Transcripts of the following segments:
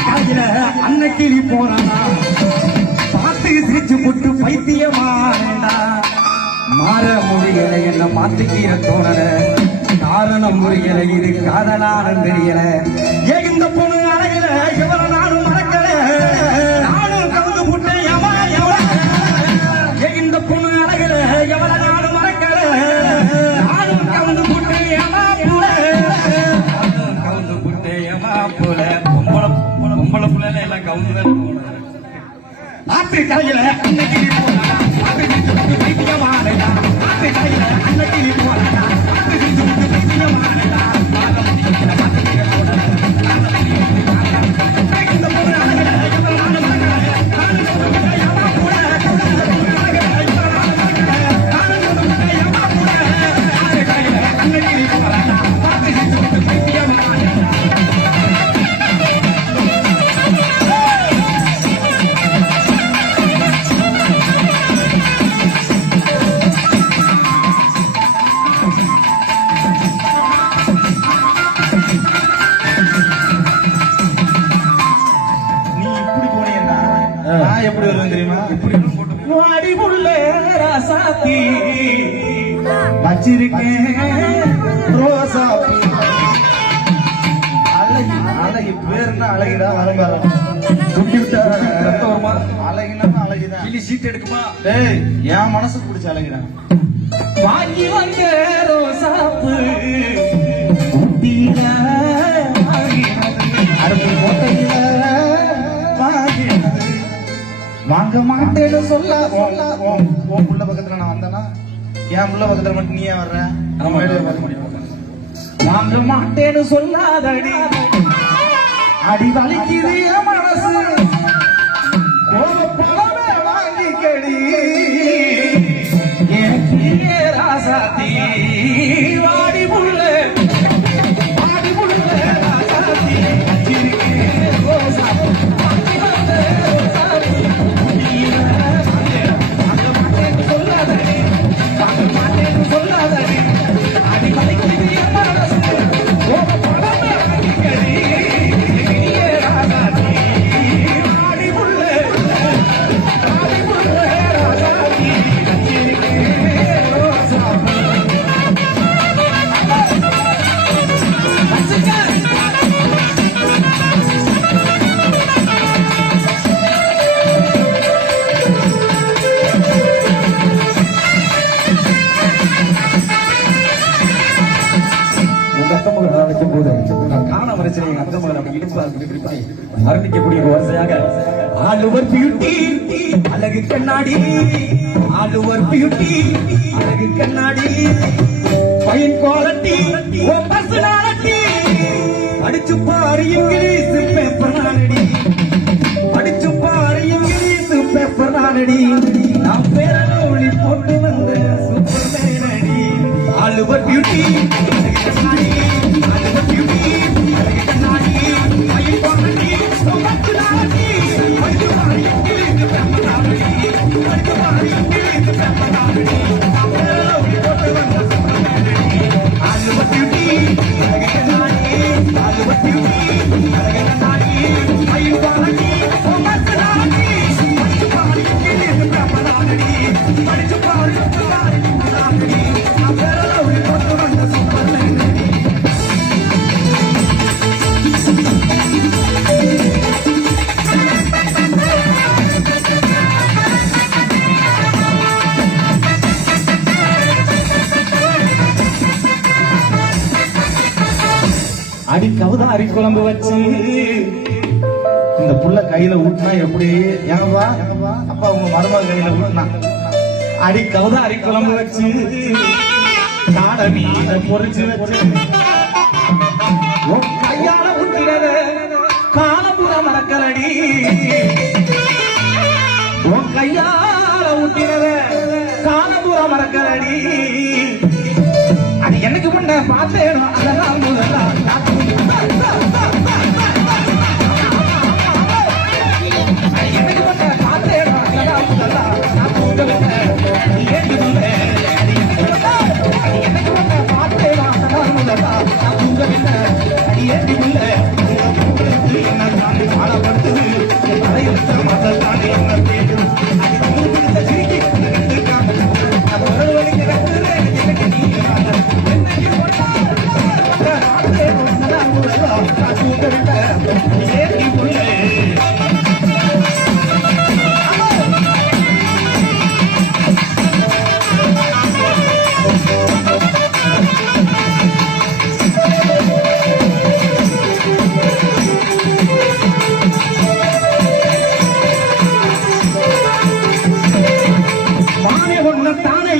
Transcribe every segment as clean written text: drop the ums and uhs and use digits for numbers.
காலையில அன்னைக்கு நீ போனா பார்த்து சிரிச்சு போட்டு பைத்தியமானடா மாற முடியல என்ன மாத்திக்கிற தோணல காரணம் புரியல இது காதலான தெரியல ஏன் இந்த பொண்ணு அழகில எவ்வளவு நானும் மறக்கல நானும் கவுந்து புட்டேன் ஏன் இந்த பொண்ணு அழகில எவ்வளவு நானும் மறக்கல நானும் கவுந்து புட்டேன் கவுந்து புட்டேன் போல பொம்பளை புள்ள எல்லாம் கவுந்து ஆத்து கலையில அன்னைக்கு போனா பைத்தியமானடா ஆத்து கலையில அன்னைக்கு போனா எப்படி வரும் தெரியுமா? அடிபுள்ள ராசாத்தி வச்சிருக்கேன் ரோசா அழகி அழகி பேருன்னா அழகிடா அலங்காரம் துட்டி விட்டா அழகினா அழகிதான் கிளி சீட் எடுக்குமா டேய் என் மனசு பிடிச்ச அழகிடா வாங்கி வந்த ரோசாப்பு ஊட்டியில அடுத்த கோட்டையில வாங்க மாட்டேன்னு சொல்ல உன் புள்ள பக்கத்துல நான் வந்தேன்னா என் புள்ள பக்கத்துல மட்டும் நீ ஏன் வர்ற பார்க்க முடியும் வாங்க மாட்டேன்னு சொல்லாதடி அடி வலிக்குது என் மனசு வாங்கிக்கடி என் ராசாத்தி வாடி புள்ள ராசாத்தி வர்ணிக்கக்கூடிய ஓசையாக ஆளுவர் பியூட்டி அழகு கண்ணாடி ஆளுவர் பியூட்டி அழகு கண்ணாடி பையன் குவாலிட்டி ஓ பர்சனாலிட்டி படிச்சு பாரு இங்கிலீஷ் பேப்பர் நானடி படிச்சு பாரு இங்கிலீஷ் பேப்பர் நானடி நான் பேரனோடி போட்டு வந்த சூப்பர் மேனடி ஆளுவர் பியூட்டி அழகு கண்ணாடி ஆளுவர் பியூட்டி அழகு கண்ணாடி அடி கவுதா அரி குழம்பு வச்சு இந்த புள்ள கையில ஊட்டினா எப்படி ஏங்கப்பா அப்பா உங்க மருமக கையில ஊட்டினா அடி கவுதா அரி குழம்பு வச்சு காடை மீனை பொறிச்சு வச்சு கையால ஊட்டினத காலபுர மறக்கலடி உன் கையால ஊட்டினத காலபுர மறக்கலடி அது எனக்கு முன்ன பார்த்தேன் அதெல்லாம் எனக்கு முன்ன பார்த்தேன் அடி ஏற்றி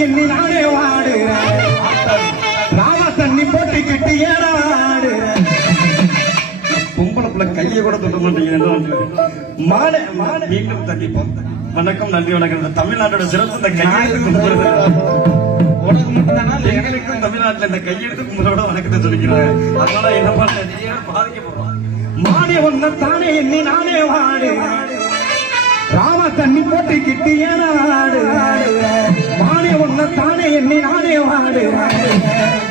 எண்ணி நானே வாடுறேன் ராவா தண்ணி போட்டுக்கிட்டு ஏறாடு பொம்பளை பிள்ளை கையை கூட தொட்ட மாட்டேங்கிறேன் மாலை மாலை மீண்டும் தண்ணிப்போம் வணக்கம் நன்றி வணக்கம் தமிழ்நாட்டோட சிறப்பு இந்த கையெழுத்து கும்பிடுறது உனக்கு மட்டும்தானா எங்களுக்கும் தமிழ்நாட்டுல இந்த கையெழுத்து கும்பிடோட வணக்கத்தை சொல்லிக்கிறேன் அதனால என்ன பண்ண பாதிக்கப்படுறோம் மாலை ஒன்ன தானே எண்ணி நானே வாடுறேன் ராவா தண்ணி போட்டுக்கிட்டு ஏறாடு மானே ஒன்ன தானே எண்ணி நானே வாடு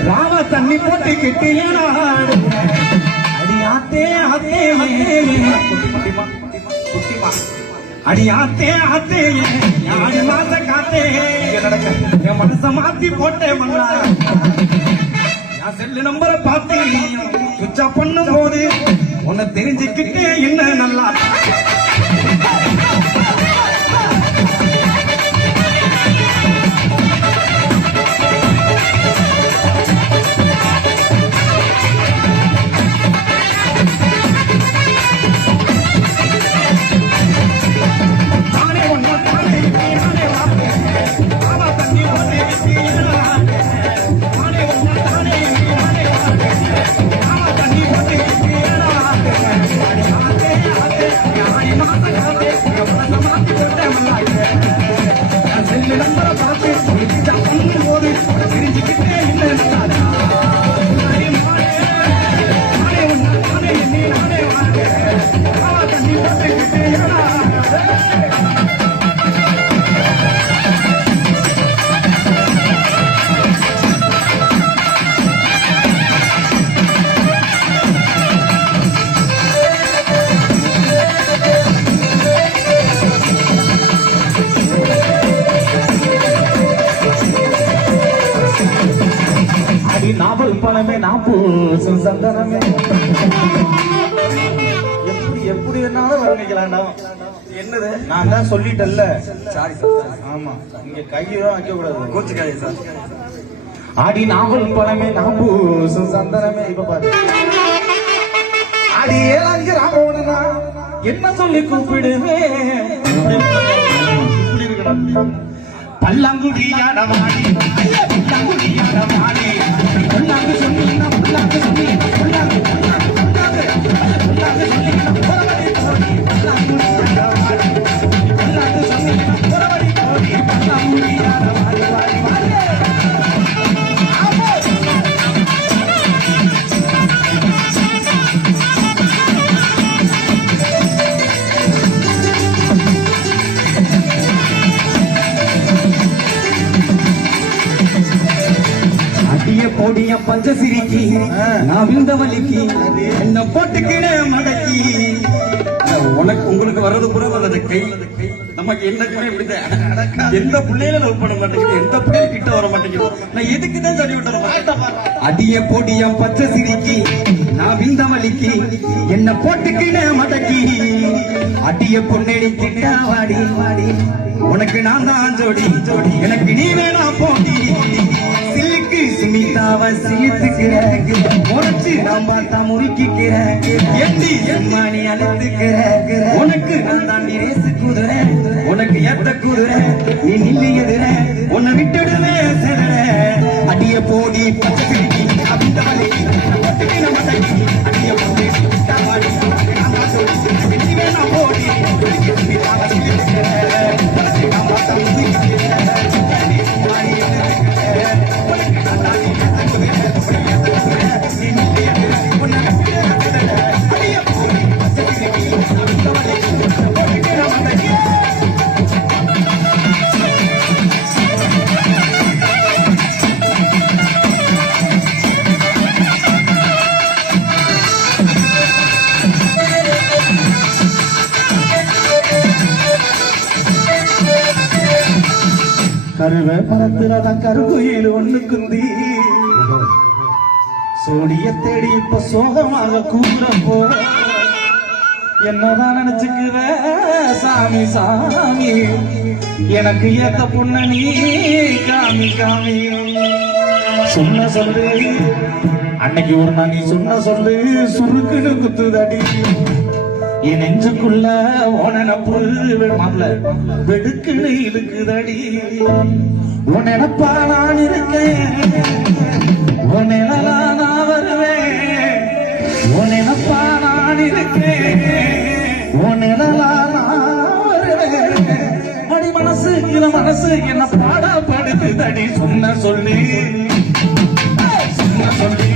ராவா தண்ணி போட்டுக்கிட்டு ஏறாடு அடி ஆத்தே ஆத்தே அடி ஆத்தே ஆத்தே ஆடி மாத்த காத்தே என் மனச மாத்தி போட்டே மண்ணா என் செல்லு நம்பரை பார்த்து சுவிட்ச் ஆஃப் பண்ணும் போது உன்னை தெரிஞ்சுக்கிட்டே என்ன நல்லா நாவல் பழமே நான் பூசும் சந்தனமே எப்படி எப்படி என்னாலும் வர்ணிக்கலாம்டா என்னது நான் தான் சொல்லிட்டேன்ல சாரி சார் ஆமா இங்க கையதான் வைக்க கூடாது கோச்சுக்காதே சார் ஆடி நாவல் பழமே நான் பூசும் சந்தனமே இப்ப பாரு ஆடி ஏழாஞ்சு ராமோனா என்ன சொல்லி கூப்பிடுவேன் இப்படி இருக்கணும் பல்லாங்குடியான மாடி பல்லாங்குடியான மாடி பொல்லாங்கு சொன்னீங்க பொல்லாங்கு சொன்னீங்க பொல்லாங்கு பொல்லாங்கு சொன்னீங்க பொறவடி போடி பல்லாங்குடியான மாடி பொல்லாங்கு சொன்னீங்க பொறவடி போடி பல்லாங்குடியான மாடி மாடி மாடி போடிய பஞ்ச சிரிக்கி நான் விழுந்த வலிக்கு என்ன போட்டுக்கிற மடக்கி உனக்கு உங்களுக்கு வர்றது புற வர்றது கை நமக்கு என்னக்குமே இப்படிதான் எந்த பிள்ளையில லவ் பண்ண மாட்டேங்குது எந்த பிள்ளைய கிட்ட வர மாட்டேங்குது நான் எதுக்குதான் சொல்லி விட்டுறேன் அடிய போடிய பச்சை சிரிக்கி நான் விழுந்த வலிக்கு என்ன போட்டுக்கிற மடக்கி அடிய பொன்னடி கிட்ட வாடி வாடி உனக்கு நான் தான் ஜோடி ஜோடி எனக்கு நீ வேணா போட்டி சுமிதாவ சிலித்துக்கிறேன் உடச்சு நான் பார்த்தா முறுக்கிக்கிறேன் எண்டி எம்மானி அழுத்துக்கிறேன் உனக்கு நான் தாண்டி ரேசு குதிரை உனக்கு ஏத்த குதிரை நீ நில்லி எதிர உன்னை விட்டுடுவே சிற அடிய போடி பச்சை அடிய போடி கருவே பரத்துலதான் கருகுயில் ஒண்ணு குந்தி சோடிய தேடி இப்ப சோகமாக கூற போ என்னதான் நினைச்சுக்கிற சாமி சாமி எனக்கு ஏத்த பொண்ண நீ காமி காமி சொன்ன சொல்லு அன்னைக்கு ஒரு நாள் நீ சொன்ன சொல்லு சுருக்குன்னு குத்துதடி என் நெஞ்சுக்குள்ள உனப்பு மாப்பிள வெடுக்குன்னு இழுக்குதடி உன் நினப்பா நான் இருக்கேன் உன் நிழலா நான் வருவேன் உன் நினப்பா நான் இருக்கேன் உன் நிழலா நான் வருவேன் அடி மனசு இன மனசு என்ன பாடப்படுத்துதடி சொன்ன சொல்லி சொன்ன சொல்லி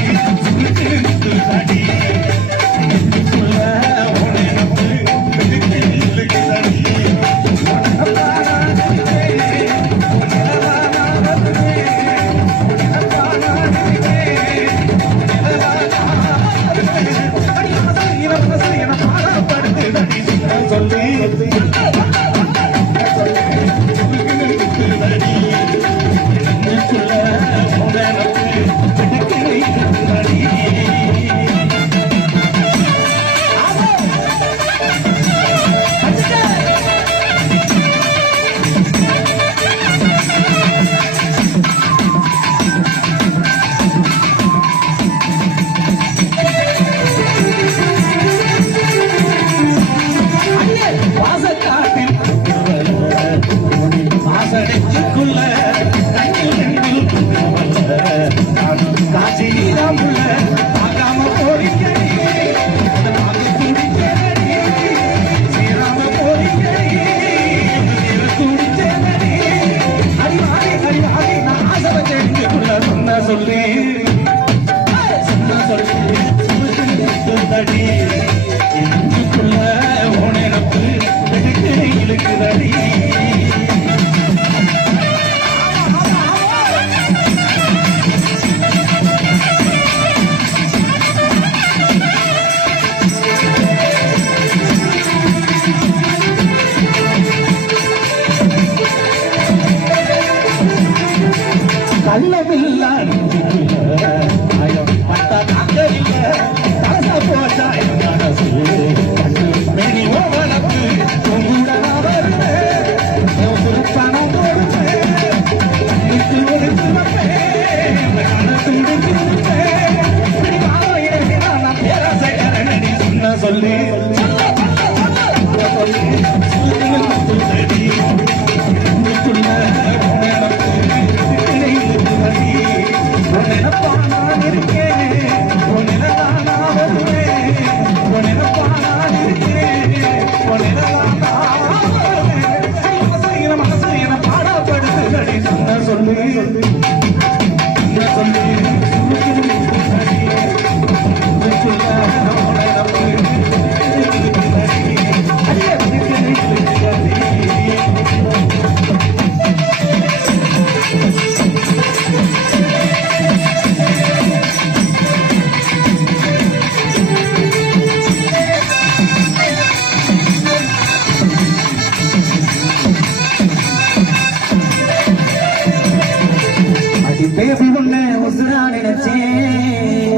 அடி பேபி ஒண்ணு உசுரா நினைச்சேன்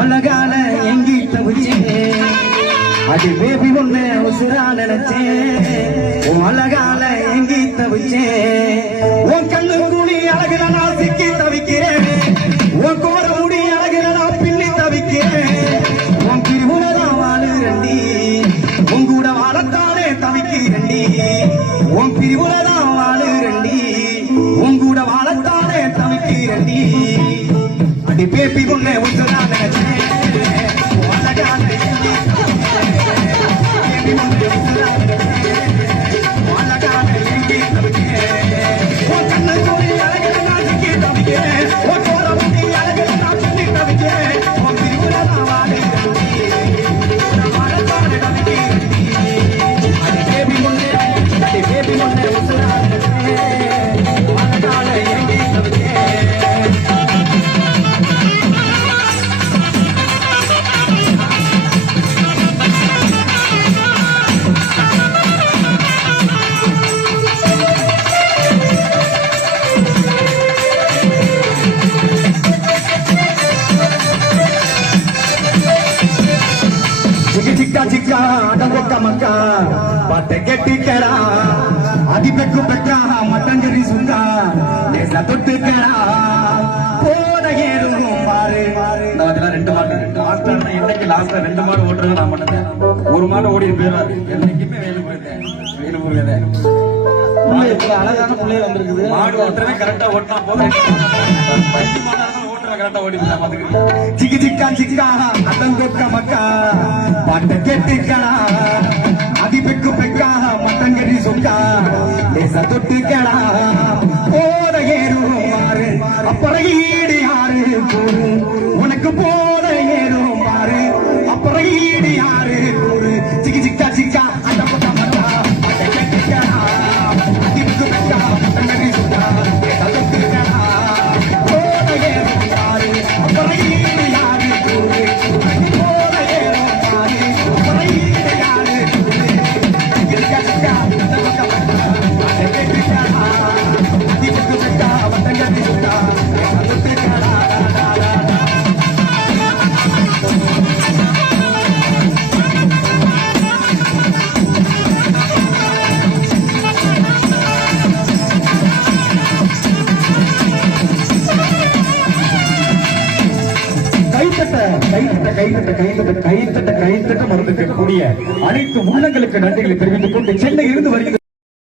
அழகால எங்கி தவிச்சேன் அது பேபி ஒண்ணு உசுரா நினைச்சேன் அழகால எங்கி தவிச்சேன் உன் கண்ணு கூடி அழகுல நான் சிக்கி தவிக்கிறேன் உன் கோர முடி அழகுல நான் பின்னி தவிக்கிறேன் உன் பிரிவுலதான் வாழுறண்டி உன் கூட வாழத்தானே தவிக்கிறண்டி உன் பிரிவுலதான் வாழுறண்டி உன் கூட வாழத்தானே தவிக்கிறண்டி அடி பேபி ஒண்ணு உசுரா நினைச்சேன் அழகால எங்கி சிக்கி சிக்கா சிக்கா அடங்கொக்க மக்கா பாட்டை கெட்டிக்கடா அடி பெக்கு பெக்கா மட்டங்கரி சுக்கா நேச தொட்டுக்கடா போத ஏறும் பாரு இந்த மாதிரிலாம் 2 மாடு லாஸ்டா இன்னைக்கு லாஸ்டா 2 மாடு ஓட்டுறது நான் மட்டும்தான். ஒரு மாடு ஓடி போயிடாது. என்னைக்குமே வேலு போயிருந்தேன் அழகான பிள்ளை வந்திருக்குது. மாடு ஓட்டுறவே கரெக்டா ஓட்டினா போதும். 5 மாடு ஓட்டுறவன் கரெக்டா ஓடி பாத்துக்கிறேன். சிக்கி சிக்கா சிக்கா அடங்கொக்க மக்கா பாட்டை கெட்டிக்கடா அடி பெக்கு பெக்கா மட்டங்கரி சொக்கா லேச தொட்டுக்கடா போத ஏறும் மாறு அப்புறம் ஈடு யாரு கூறு உனக்கு போத ஏறும் மாறு அப்புறம் ஈடு யாரு கூறு சிக்கி சிக்கா சிக்கா அடங்கொக்க மக்கா பாட்டை கெட்டிக்கடா அடி பெக்கு பெக்கா மட்டங்கரி சொக்கா லேச தொட்டுக்கடா போத ஏறும் மாறு அப்புறம் ஈடு யாரு கூறு போத ஏறும் மாறு அப்புறம் ஈடு யாரு கூறு சிக்கி சிக்கா சிக்கா அடங்கொக்க மக்கா பாட்டை கெட்டிக்கடா அடி பெக்கு பெக்கா மட்டங்கரி சொக்கா லேச தொட்டுக்கடா கைத்தட்ட மறந்துக்கக்கூடிய அனைத்து உள்ளங்களுக்கு நன்றிகளை தெரிவித்துக் கொண்டு சென்னை இருந்து வருகிறது.